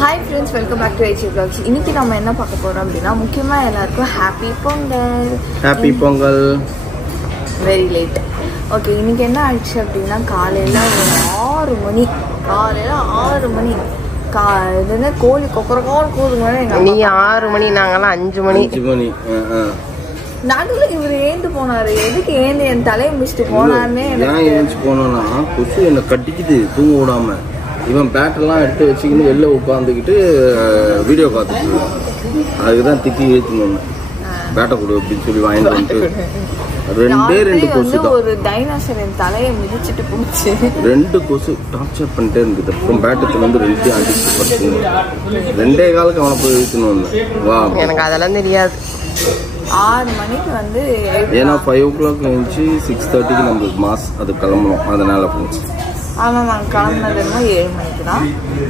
Hi friends, welcome back to HG Vlogs. இன்னைக்கு நம்ம என்ன பார்க்க போறோம் அப்படினா முக்கியமா எல்லாருக்கும் happy Pongal. Happy Pongal. Very late. Okay, இன்னைக்கு என்ன ஆயிடுச்சு அப்படினா காலையில 6 மணி. இதுனா கோழி கொக்கரகோல் கூவுங்க. நீ 6 மணி நாங்கலாம் 5 மணி. நடுவுல இவர் ஏந்து போனாரு. எதுக்கு ஏந்து என் தலையை மிஸ்ட் போனாருன்னு நான் ஏந்து போனோம்னா கொசு என்ன கட்டிக்கிட்டு தூங்க விடாம இவன் பேட்டெல்லாம் எடுத்து வச்சுக்கிட்டு வெளில உட்காந்துக்கிட்டு வீடியோ பார்த்துட்டு அதுக்குதான் திக்கி ஏற்றுனோம் பேட்டை கொடு அப்படின்னு சொல்லி வாங்கிட்டு வந்துட்டு ரெண்டு கொசு ஒரு டைனோசர் என் தலையை மிதிச்சுட்டு போச்சு. 2 கொசு டார்ச்சர் பண்ணிட்டே இருந்தது. அப்புறம் பேட்டத்துல வந்து 2 அடிச்சு படுத்து 2 காலுக்கு அவனை போய் ஏற்றுனோம். வா, எனக்கு அதெல்லாம் தெரியாது. 6 மணிக்கு வந்து ஏன்னா 5 o'clock இருந்துச்சு. 6:30க்கு நம்மளுக்கு மாஸ் அது கிளம்பணும், அதனால போச்சு. ஆமாம், நாங்கள் கிளம்புனதுன்னா 7 மணிக்கு தான்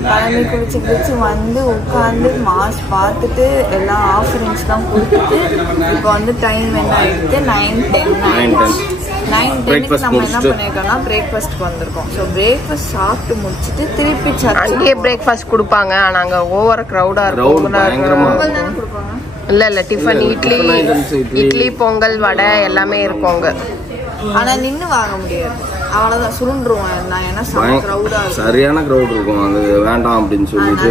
கிளம்பி குளிச்சு வந்து உட்காந்து மாஸ் பார்த்துட்டு எல்லாம் ஆஃபரிங்ஸ்லாம் கொடுத்துட்டு இப்போ வந்து டைம் என்ன ஆகிடுது 9:10 நம்ம என்ன பண்ணியிருக்கோம்னா பிரேக்ஃபாஸ்ட்டுக்கு வந்திருக்கோம். ஸோ பிரேக்ஃபாஸ்ட் சாப்பிட்டு முடிச்சுட்டு திருப்பி அங்கேயே பிரேக்ஃபாஸ்ட் கொடுப்பாங்க. ஆனால் அங்கே ஓவர க்ரௌடாக இருக்கும். கொடுப்பாங்க. இல்லை டிஃபன் இட்லி பொங்கல் வடை எல்லாமே இருக்கும் அங்கே. ஆனால் நின்று வாங்க முடியாது, அவ்வளோதான் சுருண்டுருவோம். நான் ஏன்னா சரியான க்ரௌட் இருக்கும், அது வேண்டாம் அப்படின்னு சொல்லிட்டு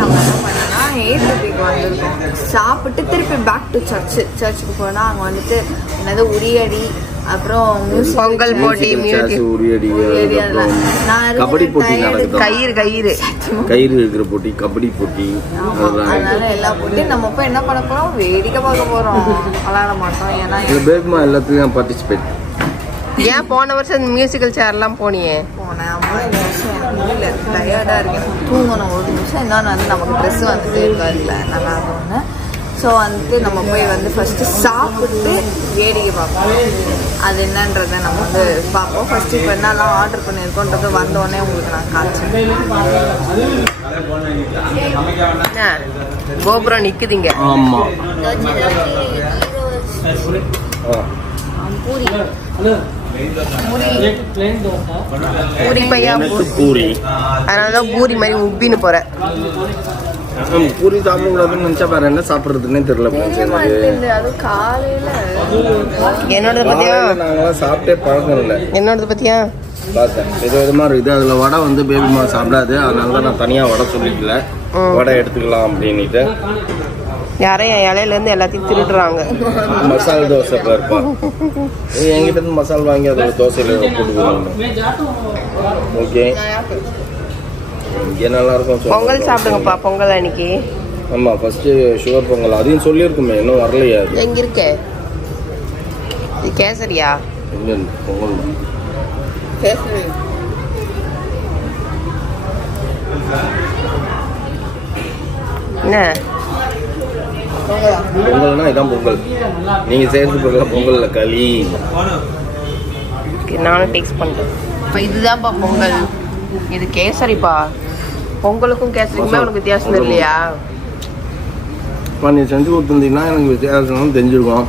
நம்ம என்ன பண்ணோம்னா 8:30க்கு வந்திருக்கோம். சாப்பிட்டு திருப்பி பேக் டு சர்ச்சுக்கு போனால் அங்கே வந்துட்டு என்னது உரியடி, அப்புறம் பொங்கல் போட்டி, கபடி போட்டி நடக்குது, கயிறு இருக்கிற போட்டி, கபடி போட்டி, அதனால எல்லா போட்டியும் நம்ம போய் என்ன பண்ண போறோம், வேடிக்கை பார்க்க போறோம், விளையாட மாட்டோம். ஏன்னா பேக்மா எல்லாத்துலயும் பார்ட்டிசிபேட். ஏன் போன வருஷம் மியூசிக்கல் சேர்லாம் போனியே? போனேன். 3 நிமிஷம் எனக்கு முடியல, டயர்டாக இருக்கேன், தூங்கணும். 1 நிமிஷம் இன்னொன்று வந்து நமக்கு ட்ரெஸ் வந்துட்டு இருக்காதுல்ல, நல்லா இருக்கும்னு. ஸோ வந்துட்டு நம்ம போய் வந்து ஃபஸ்ட்டு சாப்பிட்டு வேடிக்கை பார்ப்போம். அது என்னன்றதை நம்ம வந்து பார்ப்போம். ஃபஸ்ட்டு இப்போ என்னெல்லாம் ஆர்டர் பண்ணியிருக்கோன்றது வந்தோடனே உங்களுக்கு நான் காய்ச்சேன். கோபுரம் நிற்குதுங்க. ஆமாம், பூரி பூரி பையா பூரி, அதனாலதான் பூரி மாதிரி உப்பின்னு போற. பூரி சாப்பிடக்கூடாதுன்னு நினைச்சா வேற என்ன சாப்பிடுறதுன்னே தெரியல. அது காலையில என்னோட பத்தியா நாங்களாம் சாப்பிட்டே பழக்கம் இல்லை. என்னோட பத்தியா பார்த்தேன் விதவிதமா இருக்குது. அதுல வடை வந்து பேபிமா சாப்பிடாது, அதனாலதான் நான் தனியா வடை சொல்லிக்கல, வடை எடுத்துக்கலாம் அப்படின்னுட்டு. யாரையும் என் இலையில இருந்து எல்லாத்தையும் திருடுறாங்க. மசாலா தோசை இருப்பான், என்கிட்ட இருந்து மசாலா வாங்கி அதோட தோசையில போட்டுக்கணும். ஓகே, இங்கே நல்லா இருக்கும். பொங்கல் சாப்பிடுங்கப்பா, பொங்கல் அன்னைக்கு. ஆமா, ஃபர்ஸ்ட் சுகர் பொங்கல் அதையும் சொல்லியிருக்குமே, இன்னும் வரலையா? எங்க இருக்கு இது? கேசரியா? பொங்கல் என்ன பொங்கல்னா இதான் பொங்கல். நீங்க செய்யறது பொங்கல்ல களி. நானும் டேஸ்ட் பண்ணிட்டேன். இதுதான்ப்பா பொங்கல், இது கேசரிப்பா. பொங்கலுக்கும் கேசரிக்குமே உனக்கு வித்தியாசம் இல்லையா? நீ செஞ்சு கொடுத்துருந்தீங்கன்னா எனக்கு வித்தியாசம் தெரிஞ்சிருக்கும்.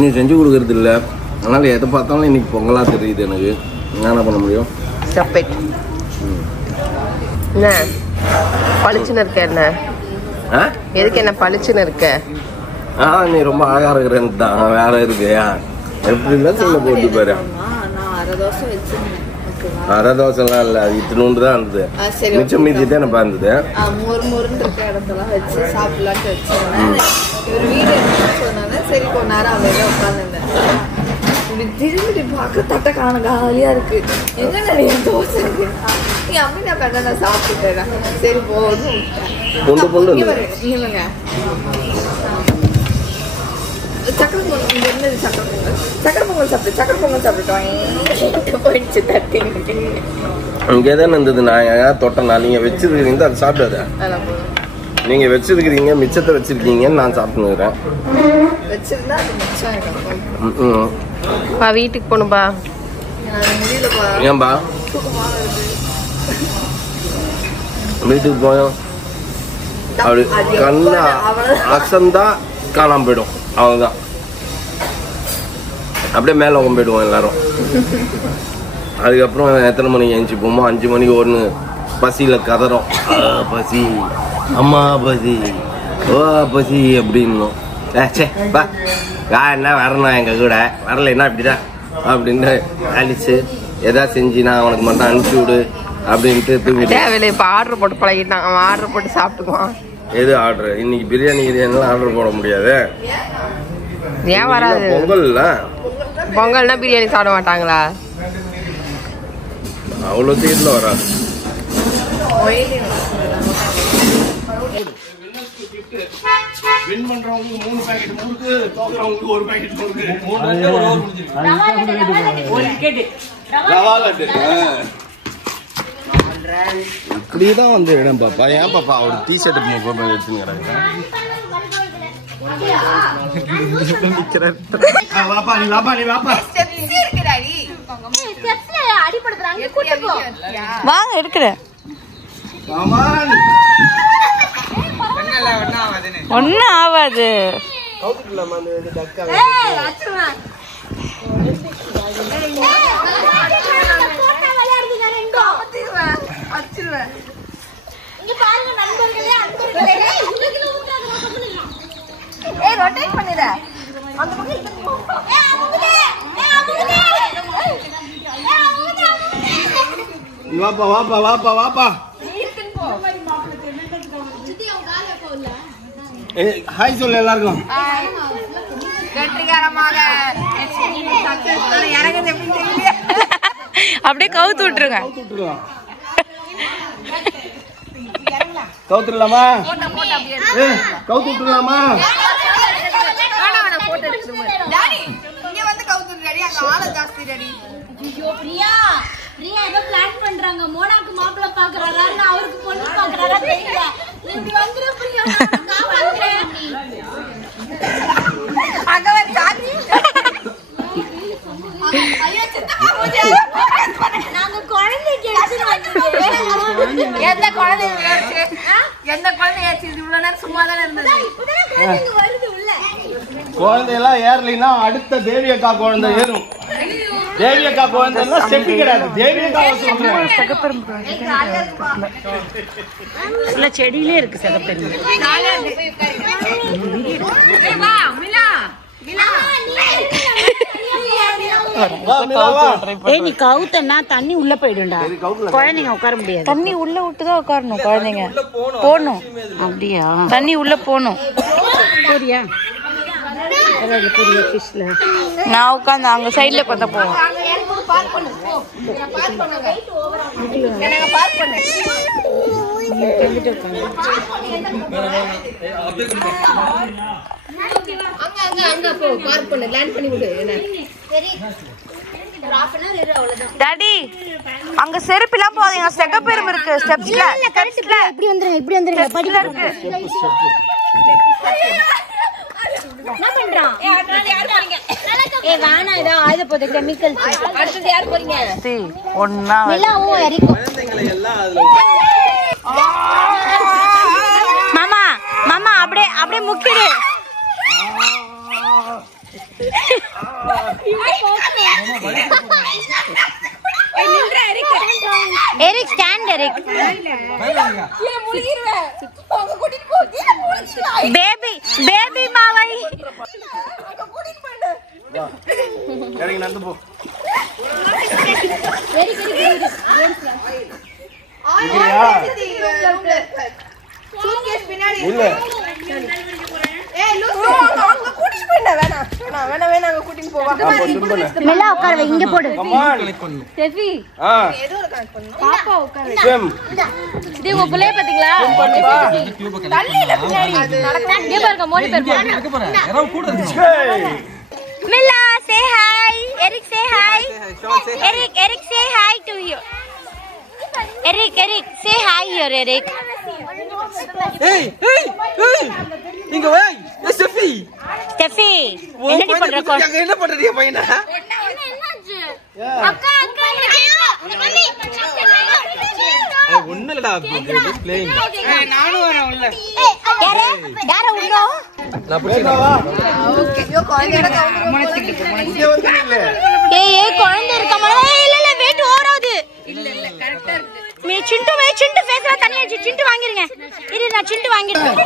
நீ செஞ்சு கொடுக்கறது இல்லை, அதனால எதை பார்த்தாலும் இன்னைக்கு பொங்கலாக தெரியுது எனக்கு. என்ன பண்ண முடியும்? செப்பேட் என்ன பளிச்சுன்னு இருக்க? என்ன எதுக்கு என்ன பளிச்சுன்னு இருக்க? நீ ரொம்ப அழகா இருக்கிறேன்னு தான். வேற இருக்கையா எப்படிலாம் சொல்ல போட்டு பாரு. அரை தோசைலாம் இல்லை, அது இத்தினூண்டு தான் இருந்தது. மிச்சம் மீதிட்டு எனக்கு இருந்தது. சரி, கொஞ்ச நேரம் அமைதியா உட்காந்துருந்தேன். திரும்பி பார்க்க தட்டை காண காலியா இருக்கு. எங்க நிறைய தோசை இருக்கு. நீ அப்படி நான் கண்ணா நான் சாப்பிட்டுட்டேன். சரி போதும். சக்கரை பொங்கல், இங்க இருந்தது சக்கரை பொங்கல் சாப்பிட்டு போயிடுச்சு. தட்டி அங்கே தானே இருந்தது. நான் யாராவது தொட்டேன்னா நீங்க வச்சிருக்கிறீங்க அதை சாப்பிடாத. நீங்க வச்சிருக்கிறீங்க, மிச்சத்தை வச்சிருக்கீங்கன்னு நான் சாப்பிட்டுக்கிறேன். வச்சிருந்தா அது மிச்சம். வீட்டுக்கு போகணும்பா. முடியலப்பா. ஏன்பா வீட்டுக்கு போயோம் அப்படி கண்ணா அசந்தா காணாம போயிடும். அவ்வளோதான், அப்படியே மேலே போயிடுவோம் எல்லாரும். அதுக்கப்புறம் எத்தனை மணிக்கு எழுந்துச்சு போமோ 5 மணிக்கு 1 பசியில கதறோம், பசி அம்மா பசி ஓ பசி அப்படின்னும். சே பா என்ன வரணும் எங்க கூட வரலைன்னா இப்படிதான் அப்படின்னு அழிச்சு எதாவது செஞ்சு நான் அவனுக்கு மட்டும் அனுப்பிச்சி விடு அப்படின்ட்டு தூங்கிட்டு. இப்ப ஆர்டர் போட்டு பழகிட்டான், அவன் ஆர்டர் போட்டு சாப்பிட்டுக்குவான். எது ஆர்டர்? இன்னைக்கு பிரியாணிலாம் ஆர்டர் போட முடியாது. ஏன் வராது? பொங்கல்னா பிரியாணி சாப்பிட மாட்டாங்களா? அவ்வளோ சீக்கிரம் வராது. வின் பண்றவங்களுக்கு 3 பாக்கெட் முறுக்கு, தோக்குறவங்களுக்கு 1 பாக்கெட் முறுக்கு. ரவா லட்டு. இப்படிதான் வந்து இடம் பாப்பா. ஏன் பாப்பா ஒரு டிஷர்ட் எடுத்துங்கிறாங்க. வாங்க இருக்கிற ஒன்னும் ஆகாது. வாப்பா வாப்பா வாப்பா வாப்பா. ஹாய் சொல்லு எல்லாருக்கும். அப்படியே கவுத்து விட்டுருங்க. கவுத்துடலாமா? கவுத்து விட்டுலாமா? பிரியா ஏதோ பிளான் பண்றாங்க. மோனாக்கு மாப்பிள்ளை பாக்குறாரா, அவருக்கு பொண்ணு பாக்குறாரா தெரியல. நீங்க வந்துரு பிரியா. நான் வந்துறேன். அங்க வந்து சாதி. ஐயோ சித்தப்பா பூஜை. நாங்க குழந்தைக்கு எடுத்து வந்தோம். எந்த குழந்தை ஏச்சு? எந்த குழந்தை ஏச்சு? இவ்வளவு நேரம் சும்மா தானே இருந்தது. இப்பதான் குழந்தை வருது உள்ள. குழந்தையெல்லாம் ஏறலைன்னா அடுத்த தேவி அக்கா குழந்தை ஏறும். தேவி அக்கா குழந்தை செட்டி கிடையாது. தேவி அக்கா இல்ல செடியிலே இருக்கு சிகப்பெருமை. நீ கவுத்தன்னா தண்ணி உள்ள போயிடும்டா, குழந்தைங்க உட்கார முடியாது. தண்ணி உள்ள விட்டுதான் உட்காரணும் குழந்தைங்க. போகணும். அப்படியா? தண்ணி உள்ள போகணும். புரியா? நான் உட்காந்து அங்க சைட்ல பார்த்தா போவோம். டாடி அங்க செருப்பிலாம் போதீங்க, செகப்பெரும் இருக்கு. ஸ்டெப்ஸ்ல இப்படி வந்துருங்க, இப்படி வந்துருங்க. படில இருக்கு. என்ன பண்றான்? ஏய் வானா இத ஆயுத போத கெமிக்கல். அடுத்து யார் போறீங்க? ஒண்ணா மிலாவும் எரிக்கும். மாமா மாமா அப்படியே அப்படியே முக்கிடு. Eric stand Eric. Baby baby மாவை இறங்கி நடந்து போ. இல்ல மெல்லா உட்கார வை, இங்க போடு. செஃபி பாப்பா உட்காரு. இது உங்க புள்ளைய பாத்தீங்களா? தள்ளில பின்னாடி நடக்கங்க பாருங்க. மோனி பேர் Mila, say hi. Eric, say hi. Eric, say hi to you. Eric, say hi here, Eric. Hey. இங்க வா. ஸ்டெஃபி. என்னடி பண்ற? என்ன பண்றீங்க பையனா? என்னாச்சு? அக்கா மம்மி ஒண்ணு இல்லடா, பிளேயிங். நானும் வரேன் உள்ள. யார உள்ள? நான் புடிச்சேன். ஓகே யோ குழந்தையோட கவுண்டர் இங்க வந்து இல்ல. ஏய் குழந்தை இருக்கமா? இல்ல வெயிட் ஓவராது. இல்ல கரெக்ட்டா இருக்கு. மீ சிண்டு பேசுறா தண்ணி வச்சு சிண்டு வாங்கிருங்க. இரு நான் சிண்டு வாங்கிடுறேன்.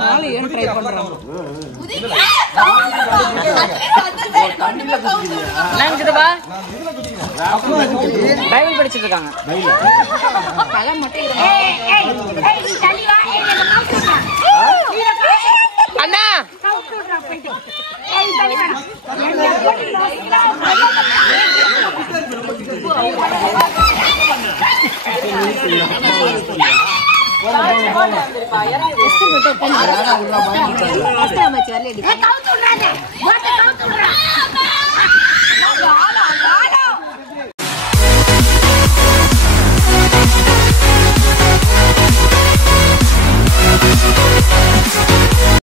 நாலு ஏன் ட்ரை பண்றாங்க? என்னங்கதுபா? பைபிள் படிச்சிட்டு இருக்காங்க. அண்ணா கவுத்து